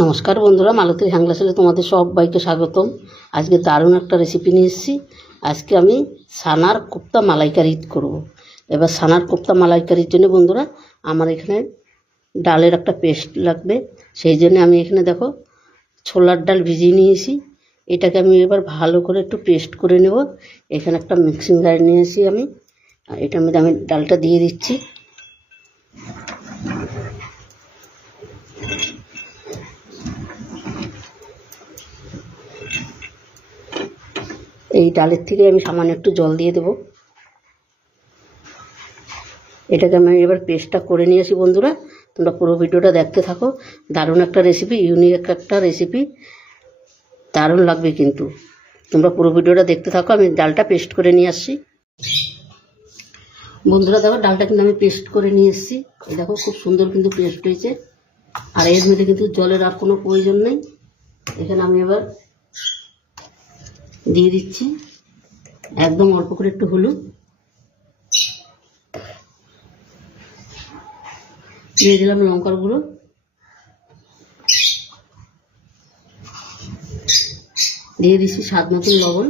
নমস্কার বন্ধুরা, মালতীর হ্যাংলাসে তোমাদের সবাইকে স্বাগতম। আজকে দারুণ একটা রেসিপি নিয়ে এসেছি। আজকে আমি সানার কোপ্তা মালাইকারি করব। এবার সানার কোপ্তা মালাইকারির জন্য বন্ধুরা আমার এখানে ডালের একটা পেস্ট লাগবে। সেই জন্য আমি এখানে দেখো ছোলার ডাল ভিজিয়ে নিয়েছি। এটাকে আমি এবার ভালো করে একটু পেস্ট করে নেব। এখানে একটা মিক্সিং জার নিয়েছি আমি, এটার মধ্যে আমি ডালটা দিয়ে দিচ্ছি। এই ডালের থেকে আমি সামান্য একটু জল দিয়ে দেব। এটাকে আমি এবার পেস্টটা করে নিয়ে আসি। বন্ধুরা তোমরা পুরো ভিডিওটা দেখতে থাকো। দারুণ একটা রেসিপি, ইউনিক একটা রেসিপি, দারুণ লাগবে কিন্তু। তোমরা পুরো ভিডিওটা দেখতে থাকো। আমি ডালটা পেস্ট করে নিয়ে আসছি। বন্ধুরা দেখো, ডালটা কিন্তু আমি পেস্ট করে নিয়ে এসেছি। এই দেখো খুব সুন্দর কিন্তু পেস্ট হয়েছে। আর এর মধ্যে কিন্তু জলের আর কোনো প্রয়োজন নেই। এখানে আমি এবার দিয়ে দিচ্ছি একদম অল্প করে একটু হলুদ, দিয়ে দিলাম লঙ্কার গুঁড়ো, দিয়ে দিচ্ছি স্বাদ মতন লবণ,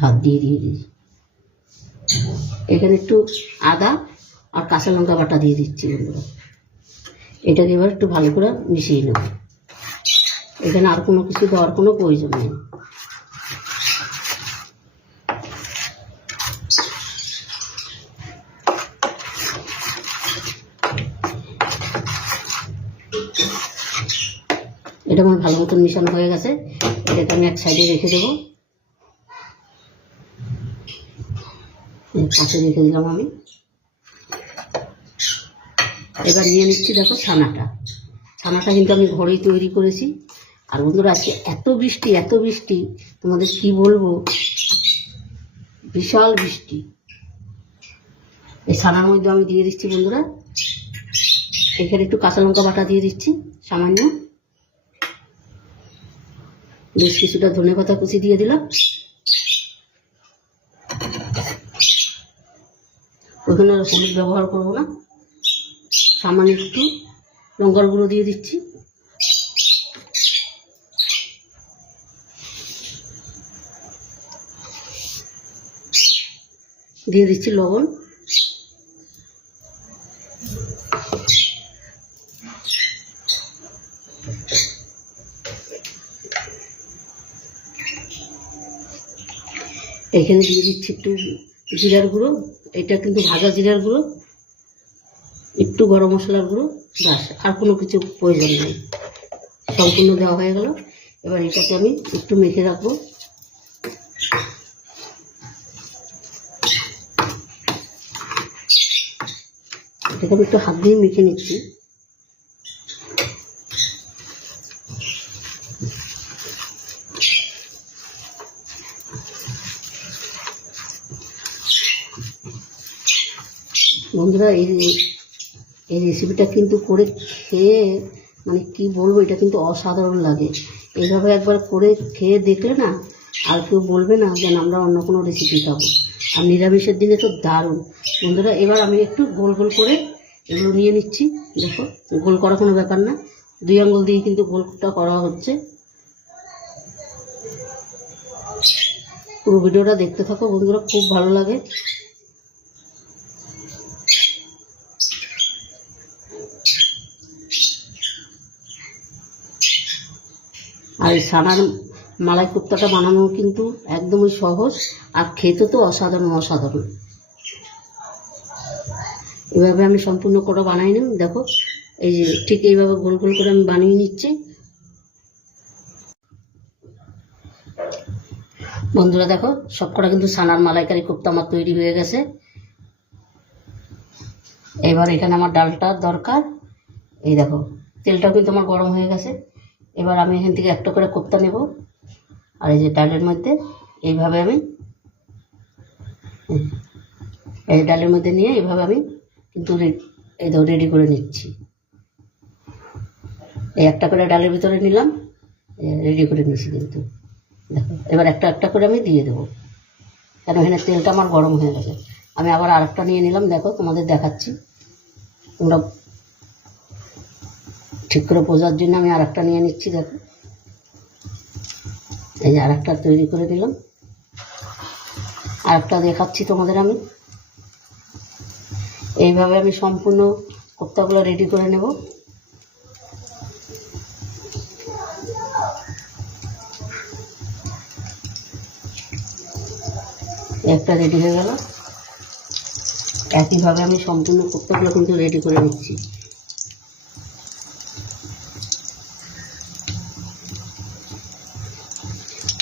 হাত দিয়ে দিচ্ছি। এখানে একটু আদা আর কাঁচা লঙ্কা বাটা দিয়ে দিচ্ছি। বন্ধুরা এটাকে এবার একটু ভালো করে মিশিয়ে নেব। এখানে আর কোনো কিছু দেওয়ার কোনো প্রয়োজন নেই। এটা আমার ভালো মতন মিশানো হয়ে গেছে। এটাকে আমি এক সাইডে রেখে দেবো। পাশে রেখে দিলাম আমি। এবার নিয়ে নিচ্ছি দেখো ছানাটা। ছানাটা কিন্তু আমি ঘরেই তৈরি করেছি। আর বন্ধুরা আজকে এত বৃষ্টি তোমাদের কি বলবো, বিশাল বৃষ্টি। এই ছানার মধ্যে আমি দিয়ে দিচ্ছি বন্ধুরা, এখানে একটু কাঁচা লঙ্কা বাটা দিয়ে দিচ্ছি সামান্য, বেশ কিছুটা ধনেপাতা কুচি দিয়ে দিলাম। ওখানে হলুদ ব্যবহার করবো না, সামান্য একটু লঙ্কার গুঁড়ো দিয়ে দিচ্ছি। দিয়ে দিচ্ছি লবণ। এখানে দিয়ে দিচ্ছি একটু জিরার গুঁড়ো। এটা কিন্তু ভাজা জিরার গুঁড়ো, একটু গরম মশলার গুঁড়ো, ব্যাস, আর কোনো কিছু প্রয়োজন নেই। সম্পূর্ণ দেওয়া হয়ে গেল। এবার এটাকে আমি একটু মেখে রাখবো। এটাকে আমি একটু হাত দিয়ে মেখে নিচ্ছি। বন্ধুরা এই রেসিপিটা কিন্তু করে খেয়ে মানে কি বলবো, এটা কিন্তু অসাধারণ লাগে। এইভাবে একবার করে খেয়ে দেখলে না আর কেউ বলবে না যে আমরা অন্য কোনো রেসিপি খাবো। আর নিরামিষের দিনে তো দারুণ। বন্ধুরা এবার আমি একটু গোল গোল করে এগুলো নিয়ে নিচ্ছি। দেখো গোল করা কোনো ব্যাপার না, 2 আঙ্গুল দিয়ে কিন্তু গোলটা করা হচ্ছে। পুরো ভিডিওটা দেখতে থাকো বন্ধুরা, খুব ভালো লাগে। আর এই সানার মালাই কোপ্তাটা বানানো কিন্তু একদমই সহজ, আর খেতে তো অসাধারণ। এভাবে আমি সম্পূর্ণ করে বানাই নিই। দেখো এই যে ঠিক এইভাবে গোল গোল করে আমি বানিয়ে নিচ্ছি। বন্ধুরা দেখো সবকটা কিন্তু সানার মালাইকারি কোপ্তা আমার তৈরি হয়ে গেছে। এবার এখানে আমার ডালটা দরকার। এই দেখো তেলটাও কিন্তু আমার গরম হয়ে গেছে। এবার আমি এখান থেকে একটা করে কোপ্তা নেব। আর এই যে ডালের মধ্যে এইভাবে আমি এই ডালের মধ্যে নিয়ে এইভাবে আমি কিন্তু এই দেখো রেডি করে নিচ্ছি। এই একটা করে ডালের ভিতরে নিলাম, রেডি করে নিচ্ছি কিন্তু। দেখো এবার একটা একটা করে আমি দিয়ে দেবো, কেন এখানে তেলটা আমার গরম হয়ে গেছে। আমি আবার আরেকটা নিয়ে নিলাম, দেখো তোমাদের দেখাচ্ছি, তোমরা ঠিক করে বোঝার জন্য আমি আরেকটা নিয়ে নিচ্ছি। দেখো এই যে আরেকটা তৈরি করে দিলাম, আরেকটা দেখাচ্ছি তোমাদের আমি। এইভাবে আমি সম্পূর্ণ কোপ্তাগুলো রেডি করে নেব। একটা রেডি হয়ে গেল। একইভাবে আমি সম্পূর্ণ কোপ্তাগুলো কিন্তু রেডি করে নিচ্ছি।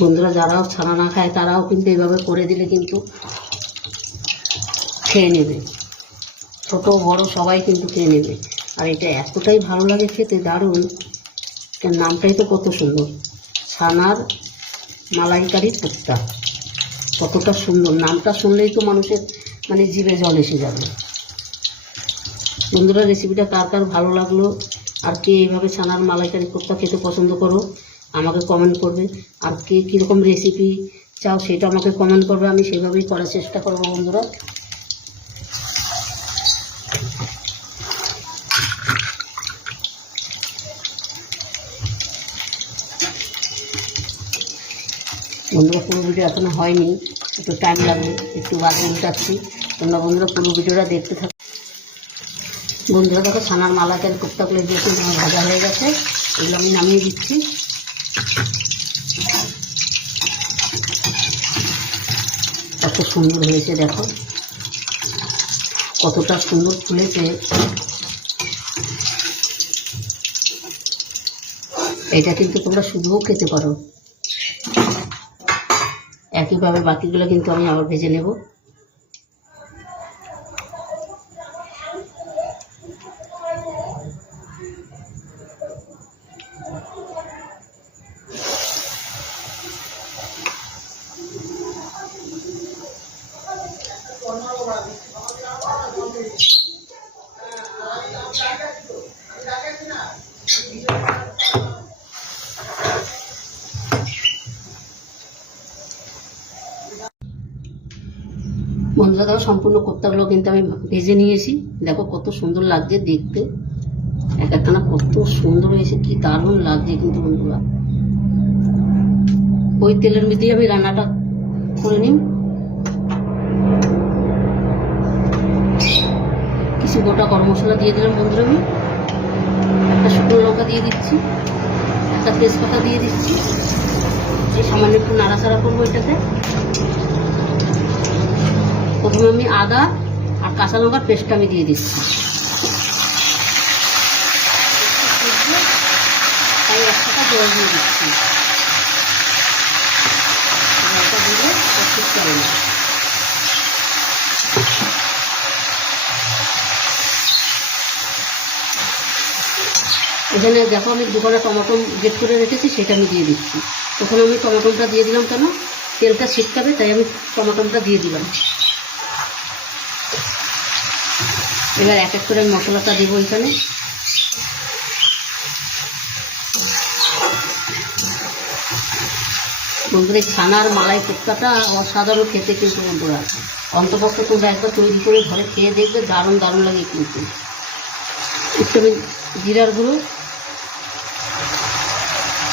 বন্ধুরা যারাও ছানা না খায় তারাও কিন্তু এইভাবে করে দিলে কিন্তু খেয়ে নেবে, ছোট বড় সবাই কিন্তু খেয়ে নেবে। আর এটা এতটাই ভালো লাগে খেতে, দারুণ। এর নামটাই তো কত সুন্দর, ছানার মালাইকারি কোপ্তা। কতটা সুন্দর, নামটা শুনলেই তো মানুষের মানে জিভে জল এসে যাবে। বন্ধুরা রেসিপিটা কার কার ভালো লাগলো, আর কে এইভাবে ছানার মালাইকারি কোপ্তা খেতে পছন্দ করো আমাকে কমেন্ট করবে। আর কে কীরকম রেসিপি চাও সেটা আমাকে কমেন্ট করবে, আমি সেভাবেই করার চেষ্টা করবো। বন্ধুরা পুরো ভিডিও এখনো হয়নি, একটু টাইম লাগবে, একটু বাকি উল্টাচ্ছি। তোমরা বন্ধুরা পুরো ভিডিওটা দেখতে থাকো। বন্ধুরা দেখো ছানার মালাইকারি কোপ্তাগুলো দিয়ে কিন্তু আমার ভাজা হয়ে গেছে, এগুলো আমি নামিয়ে দিচ্ছি। কত সুন্দর হয়েছে, দেখো কতটা সুন্দর ফুলেছে। এটা কিন্তু তোমরা শুধুও খেতে পারো। একইভাবে বাকিগুলো কিন্তু আমি আবার ভেজে নেব। বন্ধুরা দেখো সম্পূর্ণ কোপ্তাগুলো কিন্তু আমি ভেজে নিয়েছি। দেখো কত সুন্দর লাগছে দেখতে, এক একখানা কত সুন্দর হয়েছে, কি দারুণ লাগছে কিন্তু বন্ধুরা। ওই তেলের মধ্যেই আমি রান্নাটা করে নিই। কিছু গোটা গরম মশলা দিয়ে দিলাম বন্ধুরা, আমি একটা শুকনো লঙ্কা দিয়ে দিচ্ছি, একটা তেজপাতা দিয়ে দিচ্ছি। এই সামান্য একটু নাড়াচাড়া করবো এটাতে। প্রথমে আমি আদা আর কাঁচা লঙ্কার পেস্টটা আমি দিয়ে দিচ্ছি, তাই একটা জল দিয়ে দিচ্ছি। জলটা দিলে ঠিক করে না। এখানে দেখো আমি দুখানা টমেটো গ্রেট করে রেখেছি, সেটা আমি দিয়ে দিচ্ছি। প্রথমে আমি টমেটোটা দিয়ে দিলাম, কেন তেলটা ছিটকাবে তাই আমি টমেটোটা দিয়ে দিলাম। এবার এক এক করে আমি মশলাটা দেবো এখানে। বন্ধুরা এই ছানার মালাই কোপ্তাটা অসাধারণ খেতে কিন্তু বন্ধুরা, অন্তপক্ষে তোমরা একবার তৈরি করে ঘরে খেয়ে দেখবে, দারুণ দারুণ লাগে কিন্তু। একটু আমি জিরার গুঁড়ো,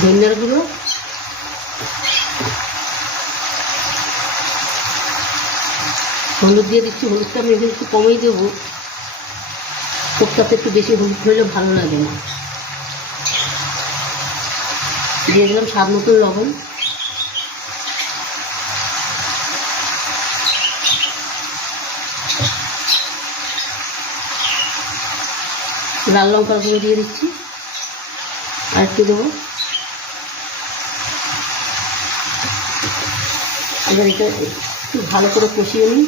ধনিয়ার গুঁড়ো, হলুদ দিয়ে দিচ্ছি। হলুদটা আমি এখানে একটু কমেই দেবো, কোপ্তাতে একটু বেশি হলুদ হলে ভালো লাগে না। দিয়ে দিলাম স্বাদ মতন লবণ। লাল লঙ্কার গুঁড়ো দিয়ে দিচ্ছি, আর একটু দেবো। এবার এটা একটু ভালো করে কষিয়ে নিই।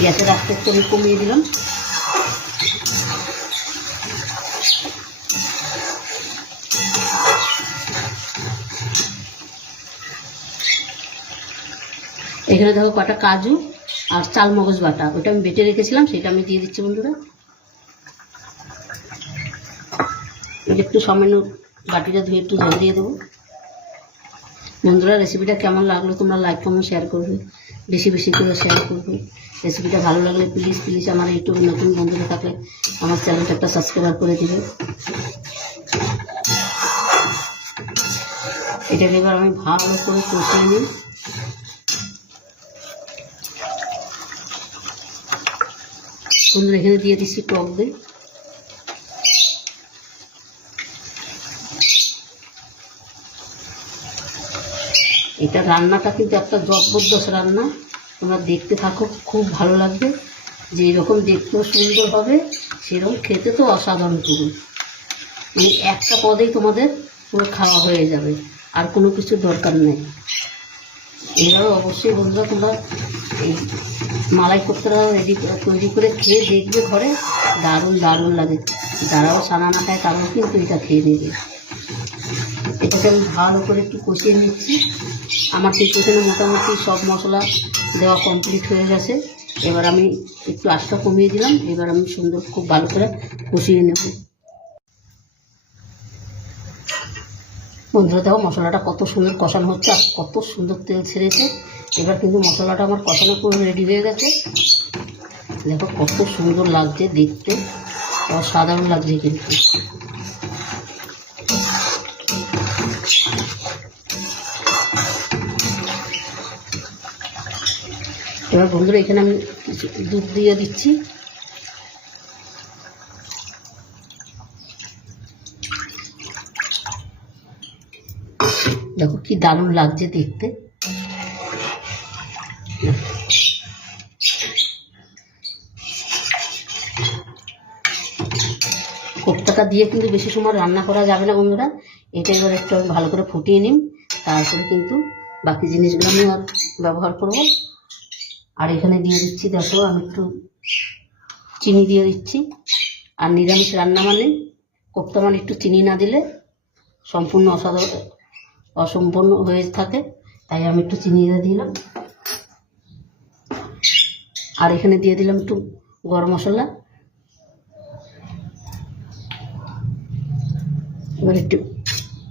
গ্যাসের আস্তে আস্তে আমি কমিয়ে দিলাম। এখানে দেখো কটা কাজু আর চাল মগজ বাটা, ওটা আমি বেটে রেখেছিলাম, সেটা আমি দিয়ে দিচ্ছি বন্ধুরা। একটু সামান্য বাটিটা ধুয়ে একটু জল দিয়ে দেবো। বন্ধুরা রেসিপিটা কেমন লাগলো তোমরা লাইক কমেন্ট শেয়ার করবে, বেশি বেশি করে শেয়ার করবে। রেসিপিটা ভালো লাগলে প্লিজ প্লিজ আমার ইউটিউবে নতুন বন্ধুরা থাকলে আমার চ্যানেলটা একটা সাবস্ক্রাইব করে দিবে। এটাকে এবার আমি ভালো করে কষিয়ে নিই। বন্ধুরা এখানে দিয়ে দিচ্ছি টক দই। এটা রান্নাটা কিন্তু একটা জবরদস্ত রান্না, তোমরা দেখতে থাকো, খুব ভালো লাগবে। যে এরকম দেখতেও সুন্দর হবে সেরকম খেতে তো অসাধারণ পুরো, মানে একটা পদেই তোমাদের পুরো খাওয়া হয়ে যাবে, আর কোনো কিছু দরকার নেই। এবারও অবশ্যই বন্ধুরা তোমরা এই মালাই কোপ্তাটা তৈরি করে খেয়ে দেখবে ঘরে, দারুণ দারুণ লাগে। যারাও সানা না খায় তারাও কিন্তু এটা খেয়ে নেবে। এটাকে আমি ভালো করে একটু কষিয়ে নিচ্ছি। আমার কিন্তু এখানে মোটামুটি সব মশলা দেওয়া কমপ্লিট হয়ে গেছে। এবার আমি একটু আঁচটা কমিয়ে দিলাম। এবার আমি সুন্দর খুব ভালো করে কষিয়ে নেব। বন্ধুরা দেখো মশলাটা কত সুন্দর কষানো হচ্ছে আর কত সুন্দর তেল ছেড়েছে। এবার কিন্তু মশলাটা আমার কষানো পুরো রেডি হয়ে গেছে। দেখো কত সুন্দর লাগছে দেখতে, অসাধারণ লাগছে কিন্তু। এবার বন্ধুরা এখানে আমি কিছু দুধ দিয়ে দিচ্ছি। দেখো কি দারুণ লাগছে দেখতে। কোপ্তাটা দিয়ে কিন্তু বেশি সময় রান্না করা যাবে না বন্ধুরা। এটা এবার একটু আমি ভালো করে ফুটিয়ে নিই, তারপরে কিন্তু বাকি জিনিসগুলো আমি আর ব্যবহার করব। আর এখানে দিয়ে দিচ্ছি, দেখো আমি একটু চিনি দিয়ে দিচ্ছি। আর নিরামিষ রান্না মানে কোপ্তা মানে একটু চিনি না দিলে সম্পূর্ণ অসম্পূর্ণ হয়ে থাকে, তাই আমি একটু চিনি দিয়ে দিলাম। আর এখানে দিয়ে দিলাম একটু গরম মশলা। এবার একটু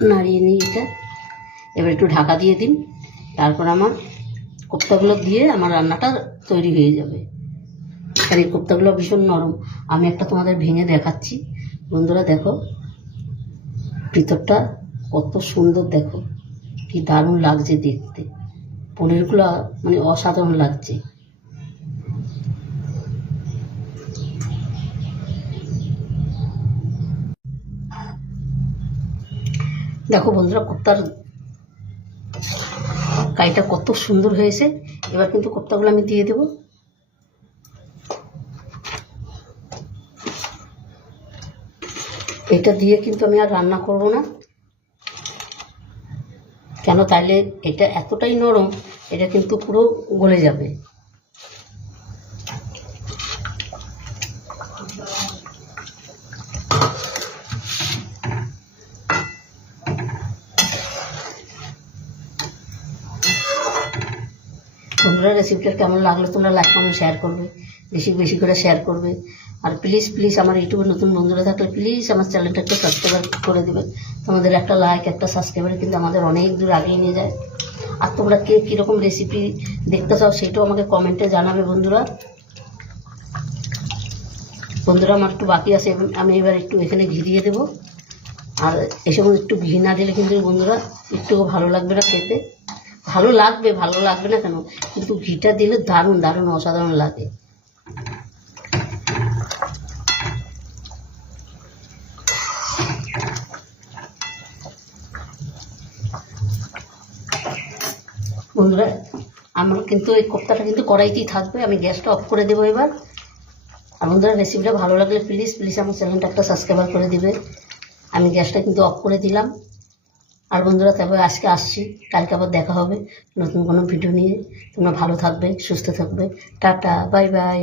নাড়িয়ে নিই এটা। এবার একটু ঢাকা দিয়ে দিন, তারপর আমার কোপ্তাগুলো দিয়ে আমার রান্নাটা তৈরি হয়ে যাবে। আর এই কোপ্তাগুলো ভীষণ নরম। আমি একটা তোমাদের ভেঙে দেখাচ্ছি। বন্ধুরা দেখো ভিতরটা কত সুন্দর, দেখো কি দারুণ লাগছে দেখতে। পনিরগুলো মানে অসাধারণ লাগছে। দেখো বন্ধুরা কোপ্তার কাইটা কত সুন্দর হয়েছে। এবার কিন্তু কোপ্তাগুলো আমি দিয়ে দেব। এটা দিয়ে কিন্তু আমি আর রান্না করব না, কেন তাইলে এটা এতটাই নরম, এটা কিন্তু পুরো গলে যাবে। বন্ধুরা রেসিপিটা কেমন লাগলো তোমরা লাইক কমেন্ট শেয়ার করবে, বেশি বেশি করে শেয়ার করবে। আর প্লিজ প্লিজ আমার ইউটিউবে নতুন বন্ধুরা থাকলে প্লিজ আমার চ্যানেলটা একটু সাবস্ক্রাইব করে দেবে। তোমাদের একটা লাইক একটা সাবস্ক্রাইবার কিন্তু আমাদের অনেক দূর আগিয়ে নিয়ে যায়। আর তোমরা কে কীরকম রেসিপি দেখতে চাও সেটাও আমাকে কমেন্টে জানাবে বন্ধুরা। বন্ধুরা আমার একটু বাকি আছে, আমি এবার একটু এখানে ঘি দিয়ে দেবো। আর এসব একটু ঘি না দিলে কিন্তু বন্ধুরা একটুও ভালো লাগবে না খেতে। ভালো লাগবে না কেন, কিন্তু ঘিটা দিলে দারুণ দারুণ অসাধারণ লাগে। বন্ধুরা আমার কিন্তু এই কোপ্তাটা কিন্তু কড়াইতেই থাকবে, আমি গ্যাসটা অফ করে দেবো এবার। আর বন্ধুরা রেসিপিটা ভালো লাগলে প্লিজ প্লিজ আমার চ্যানেলটা একটা সাবস্ক্রাইব করে দিবে। আমি গ্যাসটা কিন্তু অফ করে দিলাম। আর বন্ধুরা তবে আজকে আসছি, কালকে আবার দেখা হবে নতুন কোনো ভিডিও নিয়ে। তোমরা ভালো থাকবে, সুস্থ থাকবে। Tata, bye bye.